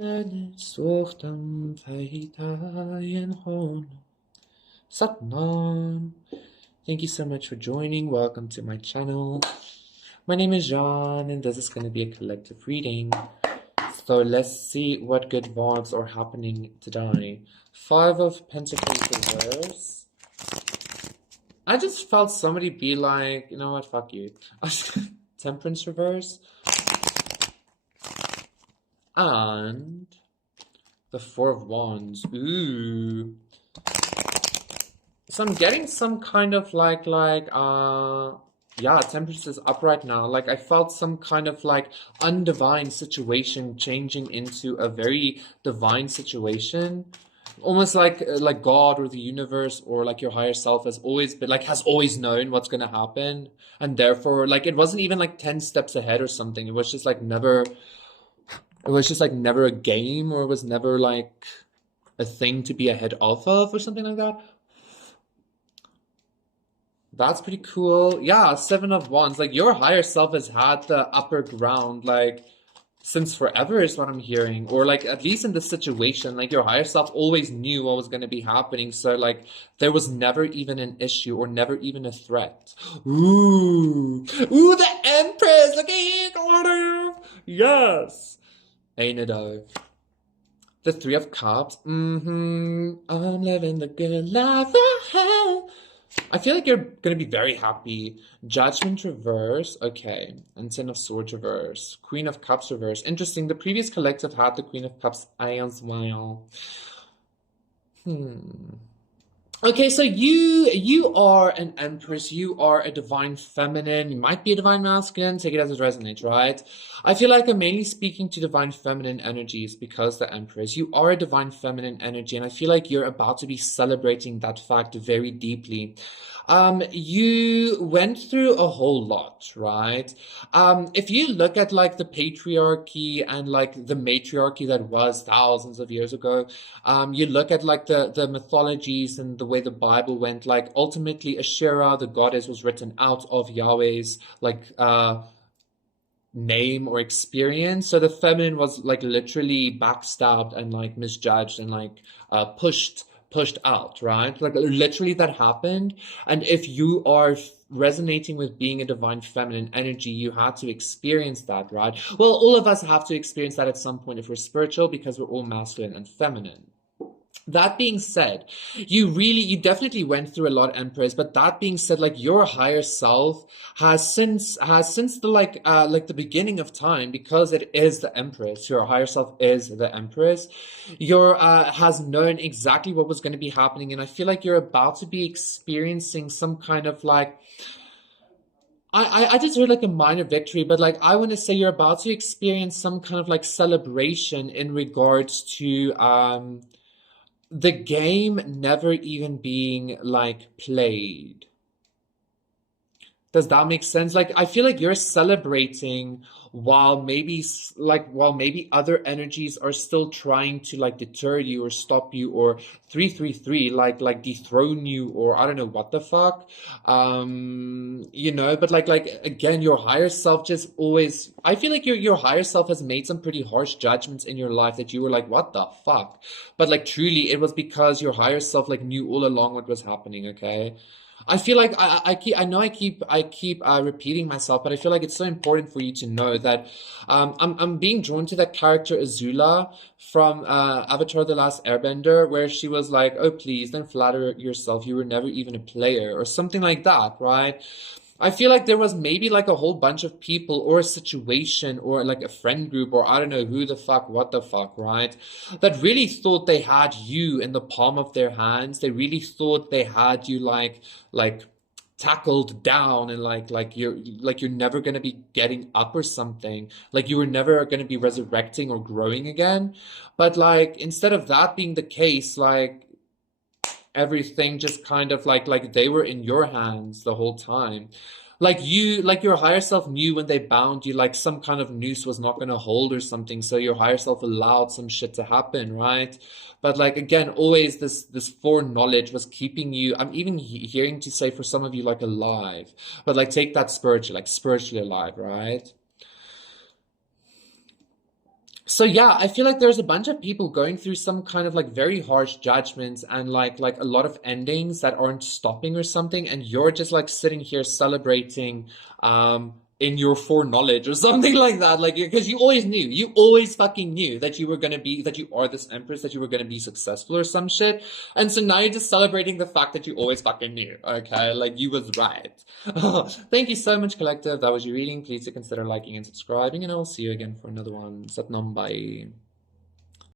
Swoftam Faitayan Hon Satnam. Thank you so much for joining. Welcome to my channel. My name is John, and this is going to be a collective reading. So let's see what good vibes are happening today. Five of Pentacles reverse. I just felt somebody be like, you know what, fuck you. Temperance reverse. And the Four of Wands. Ooh. So I'm getting some kind of yeah, Temperance is up right now. Like I felt some kind of like undivine situation changing into a very divine situation. Almost like God or the universe or like your higher self has always been has always known what's gonna happen. And therefore like it wasn't even like 10 steps ahead or something. It was just like never a game, or it was never like a thing to be ahead of or something like that. That's pretty cool. Yeah, Seven of Wands. Like your higher self has had the upper ground like since forever is what I'm hearing. Or like at least in this situation, like your higher self always knew what was going to be happening. So like there was never even an issue or never even a threat. Ooh. Ooh, the Empress. Look at you, Gordon. Yes. Ain't it though? The Three of Cups. I'm living the good life. I feel like you're going to be very happy. Judgment reverse. Okay. And Ten of Swords reverse. Queen of Cups reverse. Interesting. The previous collective had the Queen of Cups as well. Okay, so you are an Empress, you are a divine feminine, you might be a divine masculine, take it as it resonates, right? I feel like I'm mainly speaking to divine feminine energies because the Empress, you are a divine feminine energy, and I feel like you're about to be celebrating that fact very deeply. You went through a whole lot, right? If you look at like the patriarchy and like the matriarchy that was thousands of years ago, you look at like the mythologies and the way the Bible went, like ultimately Asherah, the goddess, was written out of Yahweh's name or experience. So the feminine was like literally backstabbed and like misjudged and like pushed out, right? Like literally that happened. And if you are resonating with being a divine feminine energy, you had to experience that, right? Well, all of us have to experience that at some point if we're spiritual, because we're all masculine and feminine. That being said, you definitely went through a lot, Empress. But that being said, like your higher self has since the like the beginning of time, because it is the Empress. Your higher self is the Empress. Your has known exactly what was going to be happening, and I feel like you're about to be experiencing some kind of like. I just heard like a minor victory, but like I want to say you're about to experience some kind of like celebration in regards to the game never even being like played. Does that make sense? Like, I feel like you're celebrating while maybe other energies are still trying to like deter you or stop you or 333 like dethrone you or I don't know what the fuck. But like again, your higher self just always I feel like your higher self has made some pretty harsh judgments in your life that you were like, what the fuck? But like truly it was because your higher self like knew all along what was happening, okay? I feel like I keep repeating myself, but I feel like it's so important for you to know that I'm being drawn to that character Azula from Avatar: The Last Airbender, where she was like, "Oh, please don't flatter yourself. You were never even a player," or something like that, right? I feel like there was maybe like a whole bunch of people or a situation or like a friend group or I don't know who the fuck, what the fuck, right? That really thought they had you in the palm of their hands. They really thought they had you like tackled down and like you're never going to be getting up or something, like you were never going to be resurrecting or growing again. But like instead of that being the case, like everything just kind of like they were in your hands the whole time. Like your higher self knew when they bound you like some kind of noose was not going to hold or something, so your higher self allowed some shit to happen, right? But like again, always this foreknowledge was keeping you. I'm even hearing to say for some of you like alive, but like take that spiritually, like spiritually alive, right? So yeah, I feel like there's a bunch of people going through some kind of like very harsh judgments and like a lot of endings that aren't stopping or something, and you're just like sitting here celebrating in your foreknowledge or something like that. Like because you always knew, you always fucking knew that you were gonna be that you are this empress, that you were gonna be successful or some shit. And so now you're just celebrating the fact that you always fucking knew. Okay, like you was right. Thank you so much, Collective. That was your reading. Please do consider liking and subscribing, and I will see you again for another one. Satnam, bye.